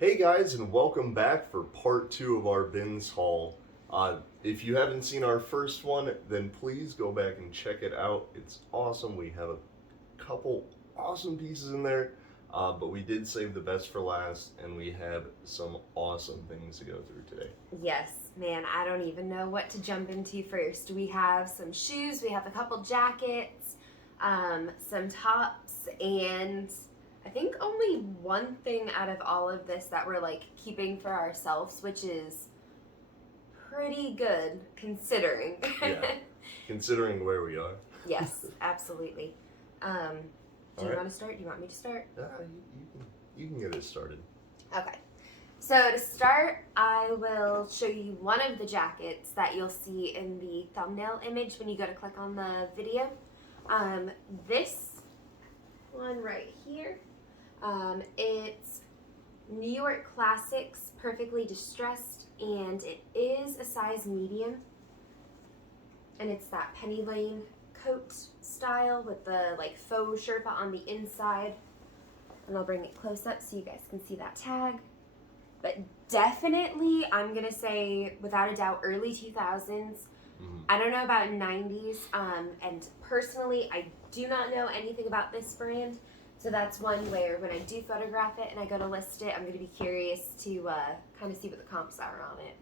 Hey guys, and welcome back for part 2 of our bins haul. If you haven't seen our first one, then please go back and check it out. It's awesome. We have a couple awesome pieces in there, but we did save the best for last, and we have some awesome things to go through today. Yes, man, I don't even know what to jump into first. We have some shoes, we have a couple jackets, some tops, and I think only one thing out of all of this that we're like keeping for ourselves, which is pretty good considering. Yeah, considering where we are. Yes, absolutely. Do you right. want to start? Do you want me to start? You can get it started. Okay. So to start, I will show you one of the jackets that you'll see in the thumbnail image when you go to click on the video. This one right here, it's New York Classics Perfectly Distressed, and it is a size medium. And it's that penny lane coat style with the like faux sherpa on the inside. And I'll bring it close up so you guys can see that tag. But definitely, I'm going to say, without a doubt, early 2000s. I don't know about 90s. And personally, I do not know anything about this brand. So that's one where when I do photograph it and I go to list it, I'm going to be curious to kind of see what the comps are on it.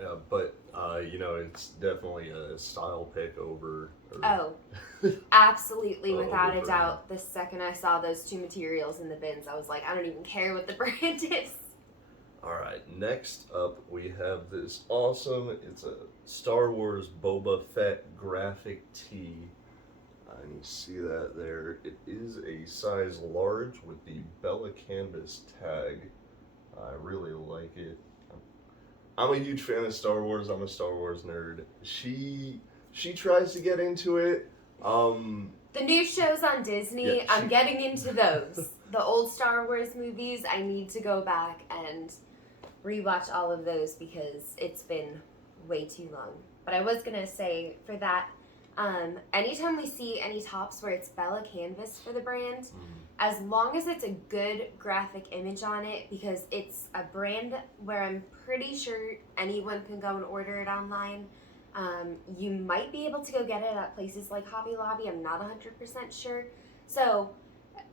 Yeah, but it's definitely a style pick over. Oh, absolutely, over without a brand. doubt. The second I saw those two materials in the bins, I was like, I don't even care what the brand is. All right, next up we have this awesome, it's a Star Wars Boba Fett graphic tee. And you see that there. It is a size large with the Bella Canvas tag. I really like it. I'm a huge fan of Star Wars. I'm a Star Wars nerd. She tries to get into it. The new shows on Disney, Yeah, I'm getting into those. The old Star Wars movies, I need to go back and rewatch all of those because it's been way too long. But I was going to say, for that, anytime we see any tops where it's Bella Canvas for the brand, as long as it's a good graphic image on it, because it's a brand where I'm pretty sure anyone can go and order it online. You might be able to go get it at places like Hobby Lobby. I'm not 100% sure. So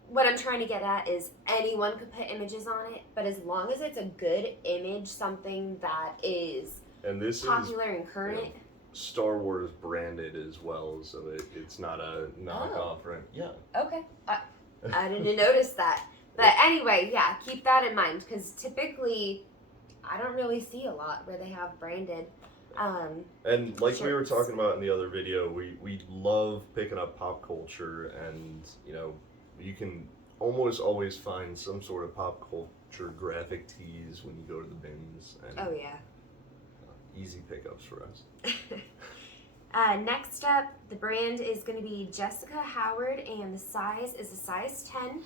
what I'm trying to get at is anyone could put images on it, but as long as it's a good image, something that is And this popular and current. Yeah, Star Wars branded as well, so it's not a knockoff, right? Yeah. Okay. I didn't notice that. But anyway, yeah, keep that in mind because typically I don't really see a lot where they have branded. And like we were shirts. talking about in the other video, we love picking up pop culture, and you can almost always find some sort of pop culture graphic tees when you go to the bins. And, Oh yeah. easy pickups for us. Next up, the brand is going to be Jessica Howard, and the size is a size 10.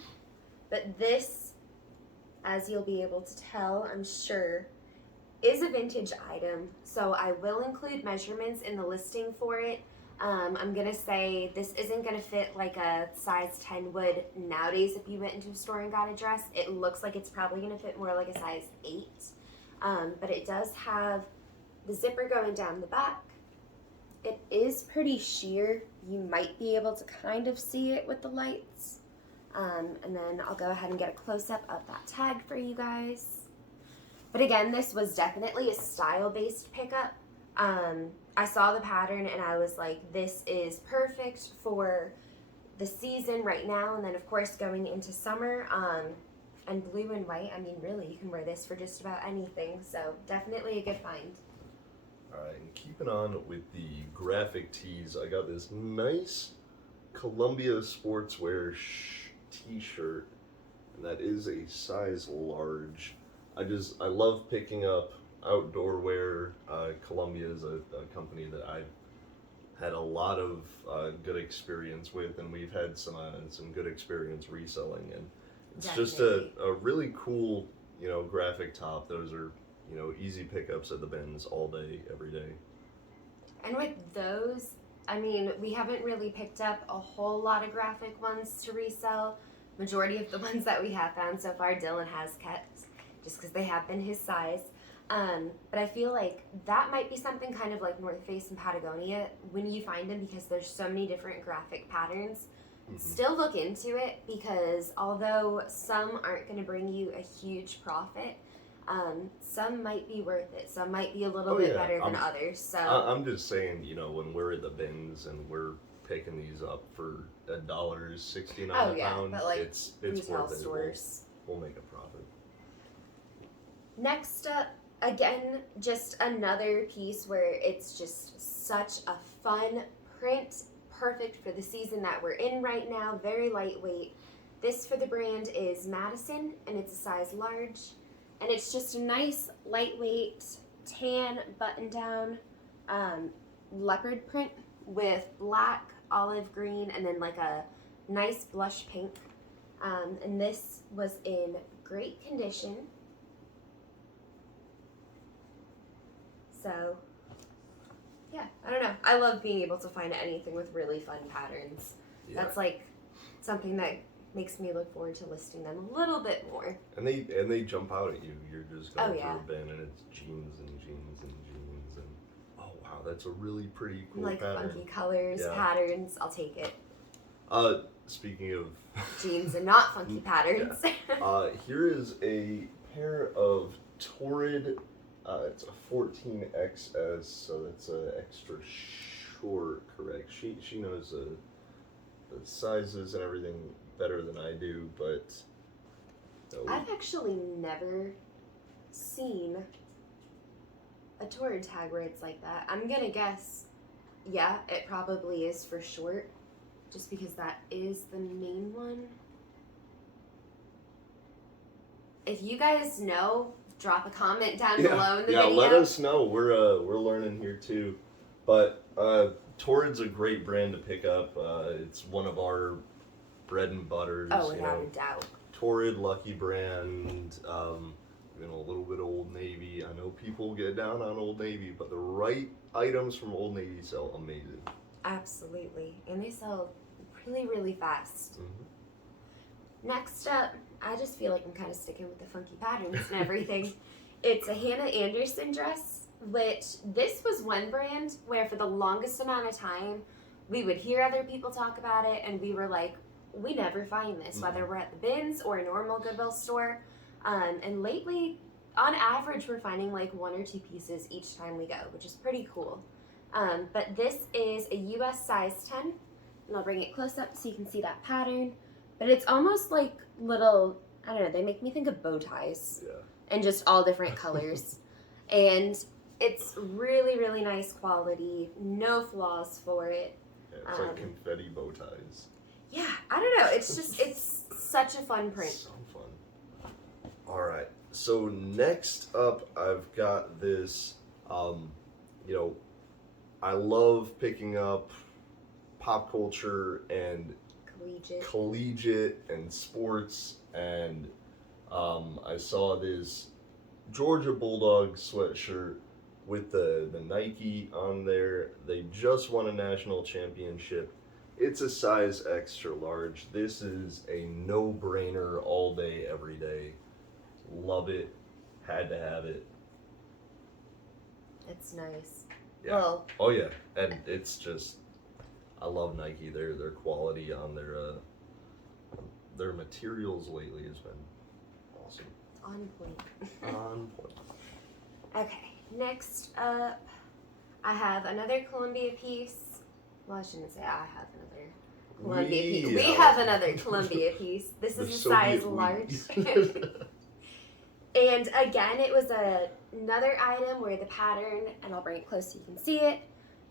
But this, as you'll be able to tell, I'm sure, is a vintage item. So I will include measurements in the listing for it. I'm going to say this isn't going to fit like a size 10 would nowadays if you went into a store and got a dress. It looks like it's probably going to fit more like a size 8. But it does have the zipper going down the back. It is pretty sheer. You might be able to kind of see it with the lights. And then I'll go ahead and get a close-up of that tag for you guys. But again, this was definitely a style-based pickup. I saw the pattern and I was like, this is perfect for the season right now. And then, of course, going into summer. And blue and white, I mean, really, you can wear this for just about anything. So definitely a good find. Alright, and keeping on with the graphic tees, I got this nice Columbia Sportswear t-shirt, and that is a size large. I love picking up outdoor wear. Columbia is a company that I've had a lot of good experience with, and we've had some good experience reselling, and it's just a really cool, graphic top. Those are easy pickups at the bins all day, every day. And with those, I mean, we haven't really picked up a whole lot of graphic ones to resell. Majority of the ones that we have found so far, Dylan has kept. just because they have been his size. But I feel like that might be something kind of like North Face and Patagonia when you find them, because there's so many different graphic patterns. Still look into it, because although some aren't going to bring you a huge profit, some might be worth it. Some might be a little bit better than others. So I'm just saying, you know, when we're at the bins and we're picking these up for $1.69 a pound, but like it's retail worth it. stores, we'll make a profit. Next up, again, just another piece where it's just such a fun print, perfect for the season that we're in right now, very lightweight. This for the brand is Madison, and it's a size large, and it's just a nice, lightweight, tan button-down leopard print with black, olive green, and then like a nice blush pink. And this was in great condition. So, yeah, I don't know. I love being able to find anything with really fun patterns. Yeah. That's like something that makes me look forward to listing them a little bit more. And they jump out at you. You're just going through yeah. a bin and it's jeans and jeans and jeans and oh wow, that's a really pretty cool like pattern. Funky colors, patterns. I'll take it. Speaking of jeans and not funky patterns. Here is a pair of Torrid. It's a 14XS, so that's extra short, correct? She knows the sizes and everything better than I do, but I've actually never seen a Torrid tag where it's like that. I'm gonna guess, yeah, it probably is for short, just because that is the main one. If you guys know, drop a comment down below in the video. Yeah, let us know. We're learning here too. But Torrid's a great brand to pick up. It's one of our bread and butters. Oh, without a doubt. Torrid, Lucky Brand, a little bit of Old Navy. I know people get down on Old Navy, but the right items from Old Navy sell amazing. Absolutely, and they sell really, really fast. Next up, I just feel like I'm kind of sticking with the funky patterns and everything. It's a Hannah Anderson dress, which this was one brand where for the longest amount of time, we would hear other people talk about it and we were like, we never find this, whether we're at the bins or a normal Goodwill store. And lately, on average, we're finding like 1 or 2 pieces each time we go, which is pretty cool. But this is a US size 10, and I'll bring it close up so you can see that pattern. But it's almost like little, I don't know, they make me think of bow ties. Yeah. And just all different colors. And it's really, really nice quality. No flaws for it. Yeah, it's like confetti bow ties. Yeah, I don't know. It's just, it's such a fun print. So fun. All right. So next up, I've got this, I love picking up pop culture and collegiate and sports, and I saw this Georgia Bulldog sweatshirt with the Nike on there. They just won a national championship. It's a size extra large. This is a no-brainer all day, every day. Love it. Had to have it. It's nice. Yeah. Well, oh yeah, and it's just, I love Nike. Their quality on their materials lately has been awesome. On point. On point. Okay, next up, I have another Columbia piece. Well, I shouldn't say I have another Columbia piece. We have another Columbia piece. This is a size large. And again, it was another item where the pattern, and I'll bring it close so you can see it,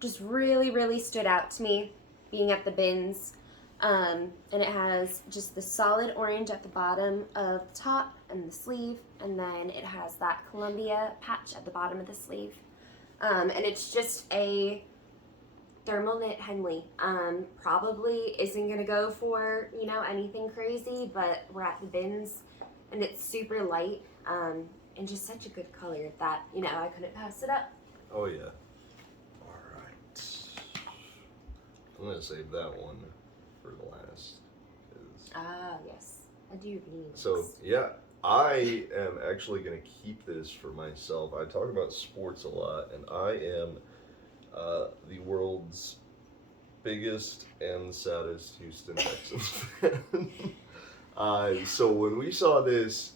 just really, really stood out to me being at the bins. And it has just the solid orange at the bottom of the top and the sleeve, and then it has that Columbia patch at the bottom of the sleeve. And it's just a thermal knit Henley. Probably isn't gonna go for, anything crazy, but we're at the bins and it's super light, and just such a good color that, I couldn't pass it up. Oh yeah. Alright. I'm gonna save that one for the last. Ah, yes. I do beans. So yeah, I am actually going to keep this for myself. I talk about sports a lot, and I am the world's biggest and saddest Houston Texans fan. So when we saw this,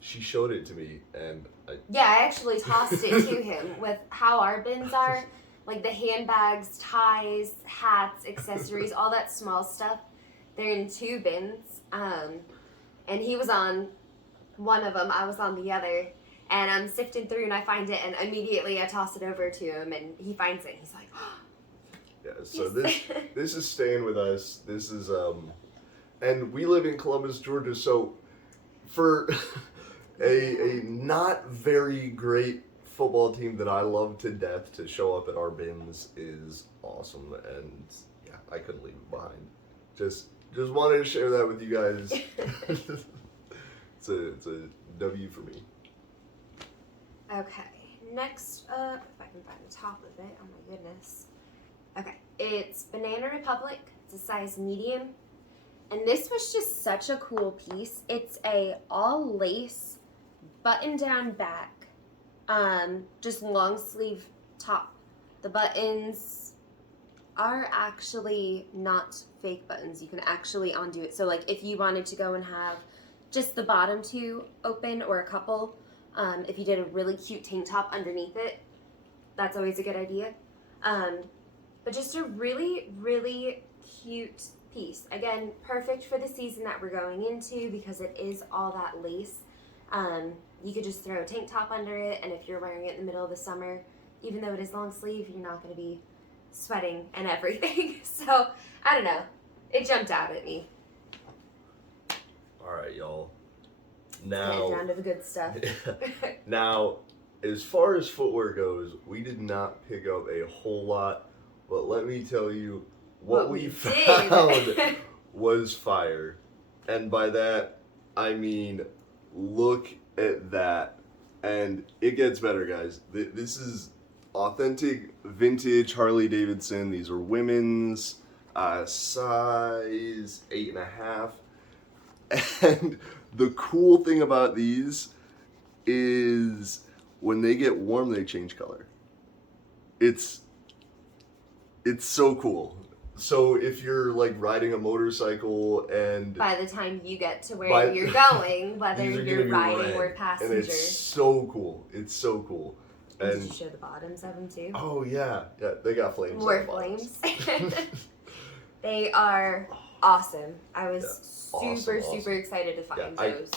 she showed it to me, and I actually tossed it to him with how our bins are, like the handbags, ties, hats, accessories, all that small stuff. They're in 2 bins, and he was on one of them, I was on the other, and I'm sifting through and I find it, and immediately I toss it over to him, and he finds it, and he's like, oh. Yeah, so this is staying with us. This is and we live in Columbus, Georgia, so for a not very great football team that I love to death to show up at our bins is awesome, and yeah, I couldn't leave it behind. Just wanted to share that with you guys. It's a W for me. Okay, next up, if I can find the top of it, oh my goodness. Okay, it's Banana Republic. It's a size medium. And this was just such a cool piece. It's a all lace, button down back, just long sleeve top. The buttons are actually not fake buttons. You can actually undo it. So like if you wanted to go and have just the bottom 2 open, or a couple, if you did a really cute tank top underneath it, that's always a good idea. But just a really, really cute piece. Again, perfect for the season that we're going into because it is all that lace. You could just throw a tank top under it, and if you're wearing it in the middle of the summer, even though it is long sleeve, you're not going to be sweating and everything. So, I don't know. It jumped out at me. All right, y'all. Now, down to the good stuff. Now, as far as footwear goes, we did not pick up a whole lot. But let me tell you, what we found was fire. And by that, I mean, look at that. And it gets better, guys. This is authentic, vintage Harley-Davidson. These are women's, size 8.5. And the cool thing about these is when they get warm, they change color. It's so cool. So if you're like riding a motorcycle and by the time you get to where you're going, whether you're riding or passenger. And it's so cool. It's so cool. And did you show the bottoms of them too? Oh yeah. Yeah, they got flames. More flames. They are awesome. I was super excited to find those.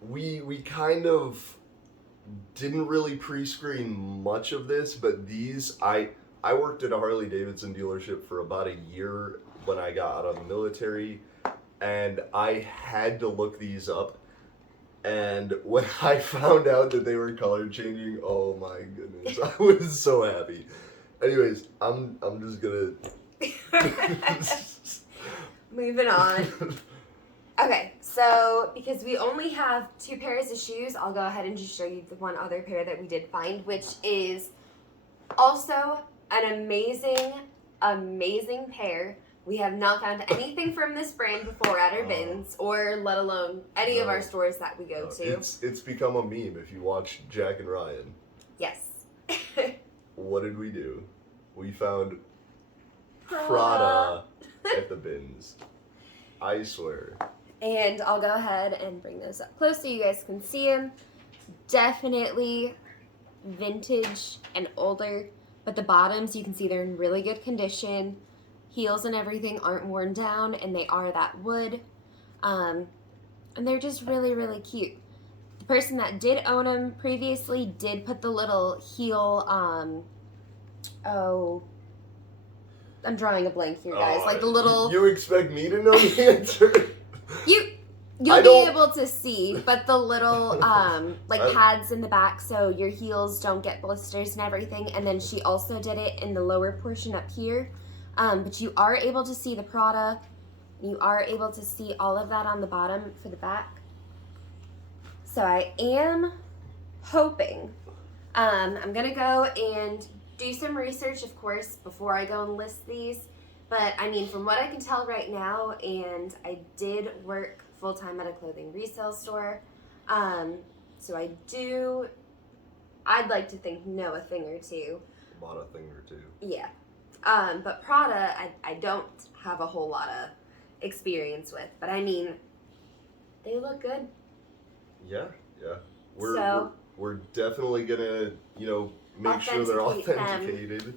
We kind of didn't really pre-screen much of this, but these I worked at a Harley-Davidson dealership for about a year when I got out of the military, and I had to look these up. And when I found out that they were color changing, oh my goodness, I was so happy. Anyways, I'm just gonna moving on. Okay, so because we only have 2 pairs of shoes, I'll go ahead and just show you the one other pair that we did find, which is also an amazing pair. We have not found anything from this brand before at our bins, or let alone any of our stores that we go to. It's become a meme if you watch Jack and Ryan. Yes. What did we do? We found Prada at the bins. I swear. And I'll go ahead and bring those up close so you guys can see them. Definitely vintage and older, but the bottoms, you can see they're in really good condition. Heels and everything aren't worn down, and they are that wood. And they're just really, really cute. The person that did own them previously did put the little heel, I'm drawing a blank here, guys. Like the little... You expect me to know the answer? You'll be able to see, but the little pads in the back so your heels don't get blisters and everything. And then she also did it in the lower portion up here. But you are able to see the Prada. You are able to see all of that on the bottom for the back. So I am hoping. I'm going to go and do some research, of course, before I go and list these. But I mean, from what I can tell right now, and I did work full-time at a clothing resale store, so I'd like to think know a thing or two. Bought a thing or two. Yeah. But Prada, I don't have a whole lot of experience with. But I mean, they look good. Yeah. We're definitely gonna, make sure they're authenticated.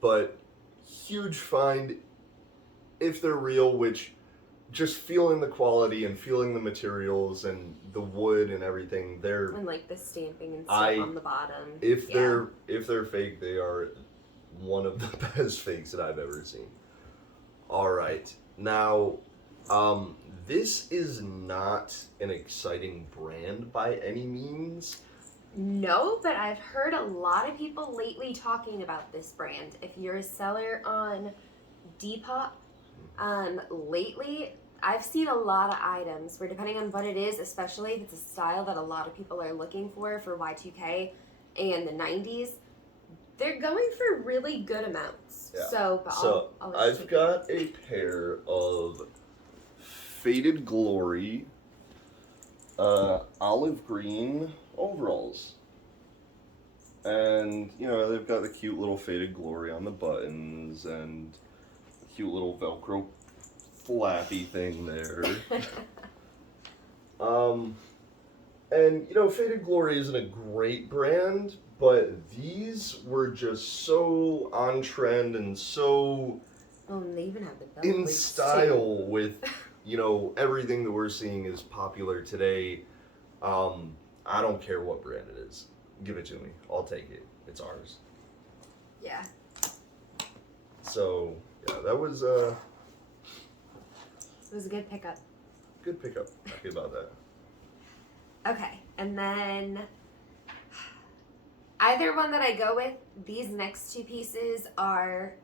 But huge find if they're real, which just feeling the quality and feeling the materials and the wood and everything, and like the stamping and stuff on the bottom. If they're fake, they are one of the best fakes that I've ever seen. All right, now this is not an exciting brand by any means. No, but I've heard a lot of people lately talking about this brand. If you're a seller on Depop, lately I've seen a lot of items where, depending on what it is, especially if it's a style that a lot of people are looking for Y2K and the 90s, they're going for really good amounts. Yeah. So I've got a pair of Faded Glory olive green overalls. And, they've got the cute little Faded Glory on the buttons and a cute little Velcro flappy thing there. And, Faded Glory isn't a great brand, but these were just so on trend and so and they even have the belt in loops style too. with, everything that we're seeing is popular today. I don't care what brand it is. Give it to me. I'll take it. It's ours. Yeah. So, that was It was a good pickup. good pickup. Happy about that. Okay, and then either one that I go with, these next two pieces are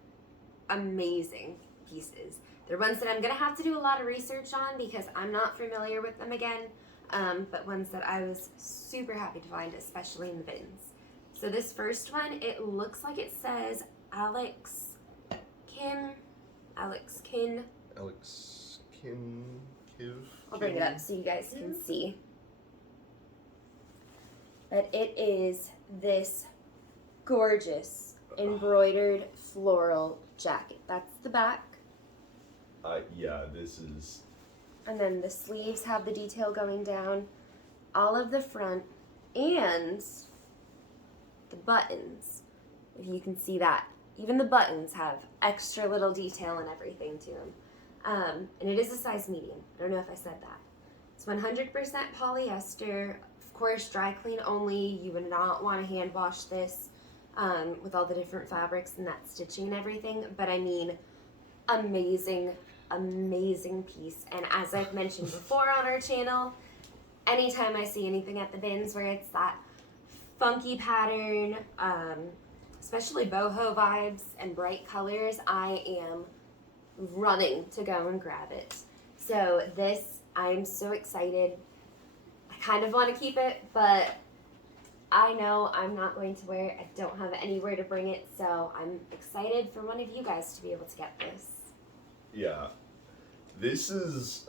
amazing pieces. They're ones that I'm going to have to do a lot of research on because I'm not familiar with them again, but ones that I was super happy to find, especially in the bins. So this first one, it looks like it says Alex Kin. I'll bring it up so you guys can see. But it is this gorgeous embroidered floral jacket. That's the back. This is... And then the sleeves have the detail going down, all of the front, and the buttons, if you can see that. Even the buttons have extra little detail and everything to them. And it is a size medium. I don't know if I said that. It's 100% polyester. Of course, dry clean only. You would not want to hand wash this with all the different fabrics and that stitching and everything. But I mean, amazing piece. And as I've mentioned before on our channel, anytime I see anything at the bins where it's that funky pattern, especially boho vibes and bright colors, I am running to go and grab it. So this, I'm so excited. I kind of want to keep it, but I know I'm not going to wear it. I don't have anywhere to bring it, so I'm excited for one of you guys to be able to get this. Yeah. This is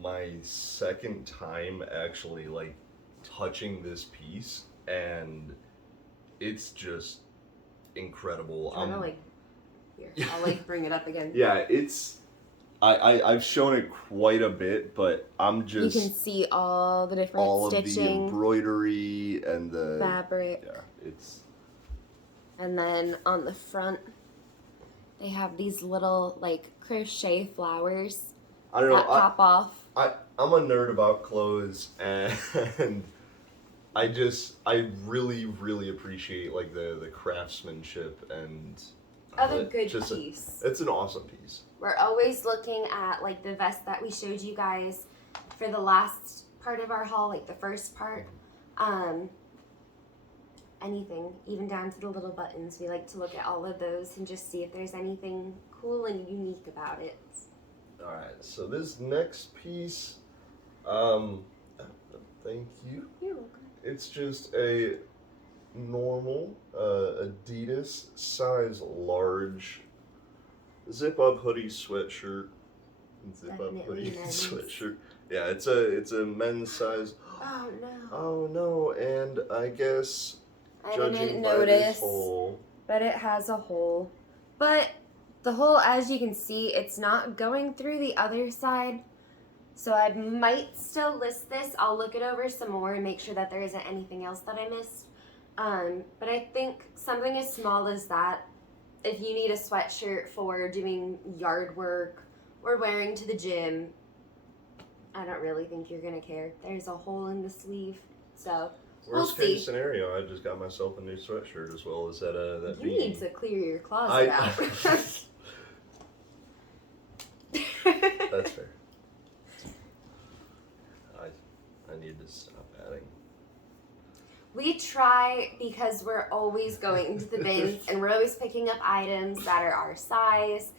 my second time actually touching this piece, and it's just incredible. I'll bring it up again. Yeah, it's I've shown it quite a bit, but I'm just... You can see all the different stitching. All of the embroidery and the... fabric. Yeah, it's... And then on the front, they have these little, crochet flowers that pop off. I'm a nerd about clothes, and I really, really appreciate, the craftsmanship and... Of a good piece. It's an awesome piece. We're always looking at the vest that we showed you guys for the last part of our haul, the first part. Anything, even down to the little buttons. We like to look at all of those and just see if there's anything cool and unique about it. All right, so this next piece, thank you. You're welcome. It's just a normal Adidas size large zip up hoodie sweatshirt. Zip up Definitely hoodie men's. sweatshirt. Yeah, it's a men's size. Oh no. Oh no, and I guess I judging didn't by this notice, hole. but it has a hole. But the hole, as you can see, it's not going through the other side. So I might still list this. I'll look it over some more and make sure that there isn't anything else that I missed. But I think something as small as that, if you need a sweatshirt for doing yard work or wearing to the gym, I don't really think you're gonna care. There's a hole in the sleeve, so Worst we'll case see. scenario, I just got myself a new sweatshirt as well as that You beanie. need to clear your closet out. That's fair. I need to stop adding. We try, because we're always going to the bins and we're always picking up items that are our size,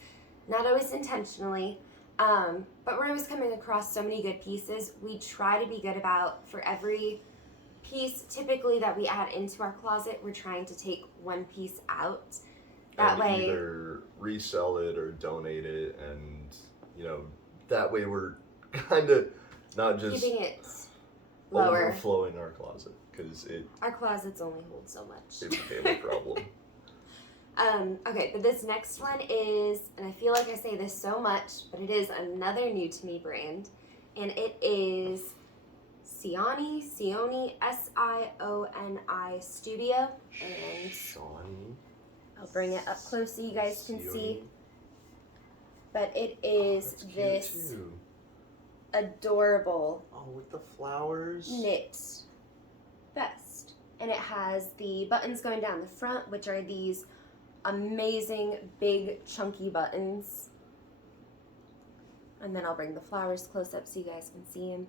not always intentionally, but we're always coming across so many good pieces. We try to be good about, for every piece typically that we add into our closet, we're trying to take one piece out. That and way, either resell it or donate it, and that way we're kind of not just keeping it lower. overflowing our closet, because Our closets only hold so much. it became a problem. Okay, but this next one is, and I feel like I say this so much, but it is another new to me brand, and it is Sioni, Sioni Studio, and Sioni. I'll bring it up close so you guys can Sioni. see. But it is That's cute this too. adorable Oh, with the flowers. knit vest, and it has the buttons going down the front, which are these amazing big chunky buttons, and then I'll bring the flowers close up so you guys can see them.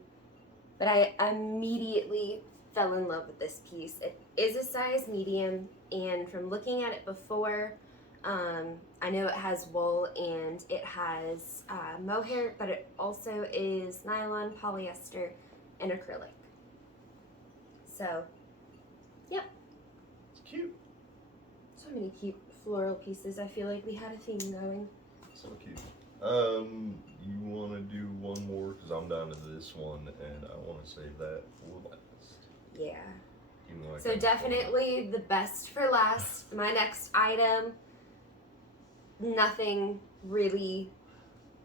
But I immediately fell in love with this piece. It is a size medium, and from looking at it before, I know it has wool and it has mohair, but it also is nylon, polyester, and acrylic. So, yep. It's cute. So many cute floral pieces. I feel like we had a theme going. So cute. You want to do one more? Because I'm down to this one, and I want to save that for last. Yeah. Even though I So kinda definitely the best for last. My next item, nothing really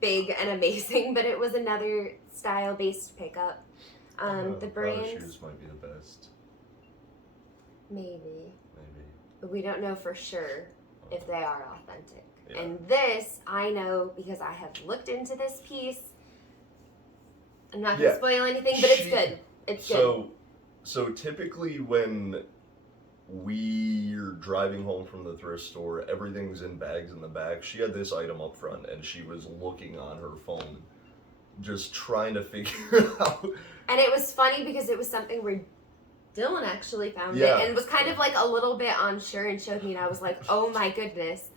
big and amazing, but it was another style-based pickup. The Prada brand, shoes might be the best. maybe, Maybe. but we don't know for sure if they are authentic. Yeah. And this, I know because I have looked into this piece. I'm not going to spoil anything, but it's good. It's good. So typically when we're driving home from the thrift store, everything's in bags in the back. She had this item up front, and she was looking on her phone, just trying to figure out. And it was funny because it was something where Dylan actually found it and was kind of like a little bit unsure and showed me, and I was like, oh my goodness.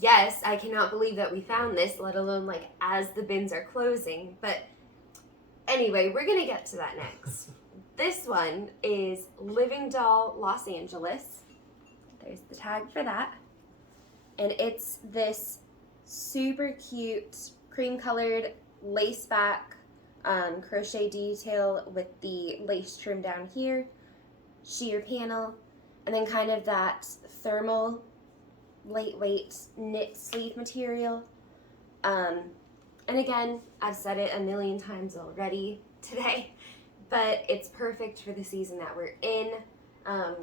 Yes, I cannot believe that we found this, let alone like as the bins are closing. But anyway, we're going to get to that next. This one is Living Doll Los Angeles. There's the tag for that. And it's this super cute cream colored lace back crochet detail with the lace trim down here, sheer panel, and then kind of that thermal lightweight knit sleeve material. And again, I've said it a million times already today, but it's perfect for the season that we're in.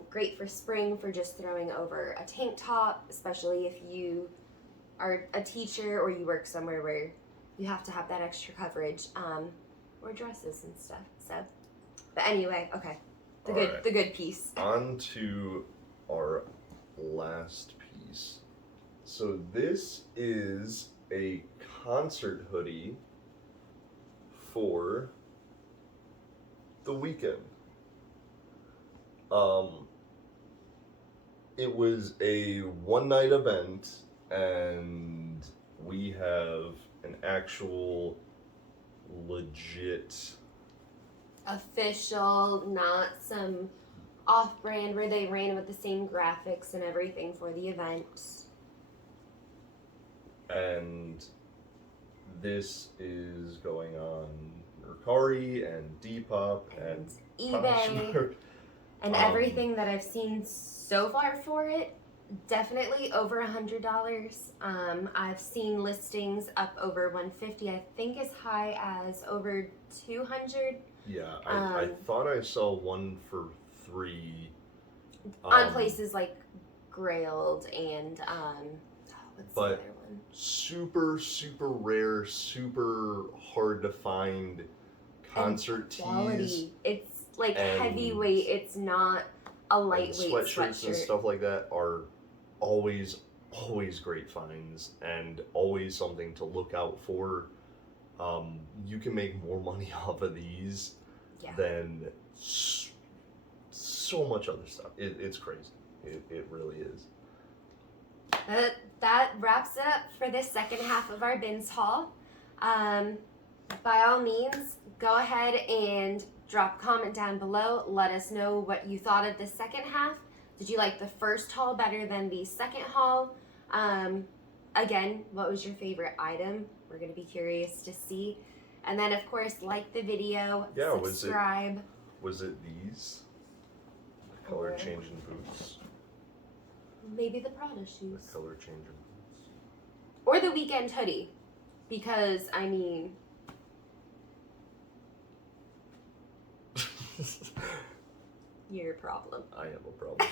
Great for spring, for just throwing over a tank top, especially if you are a teacher or you work somewhere where you have to have that extra coverage, or dresses and stuff. So, but anyway, okay, the good piece. On to our last piece. So this is a concert hoodie for the weekend. It was a one-night event, and we have an actual legit Official, not some off-brand where they ran with the same graphics and everything for the event. And this is going on Mercari and Depop and eBay Poshmark. and everything that I've seen so far for it. Definitely over $100. I've seen listings up over 150. I think as high as over 200. Yeah, I thought I saw one for $3 on places like Grailed and what's the other one? Super rare, super hard to find concert tees. It's like heavyweight. It's not a lightweight sweatshirts and stuff like that are always great finds and always something to look out for. You can make more money off of these than so much other stuff. It's crazy. It really is. That wraps it up for this second half of our bins haul. By all means, go ahead and drop a comment down below. Let us know what you thought of the second half. Did you like the first haul better than the second haul? Again, what was your favorite item? We're going to be curious to see. And then, of course, like the video, subscribe. Was it these? The color changing boots? Maybe the Prada shoes. The color changing boots. Or the weekend hoodie. Because, I mean... Your problem. I have a problem.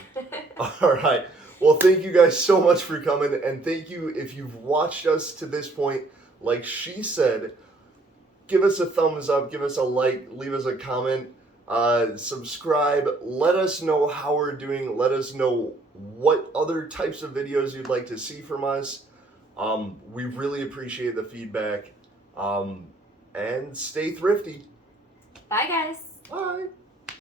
All right. Well, thank you guys so much for coming. And thank you if you've watched us to this point. Like she said, give us a thumbs up, give us a like, leave us a comment, subscribe. Let us know how we're doing. Let us know what other types of videos you'd like to see from us. We really appreciate the feedback. And stay thrifty. Bye, guys. Bye.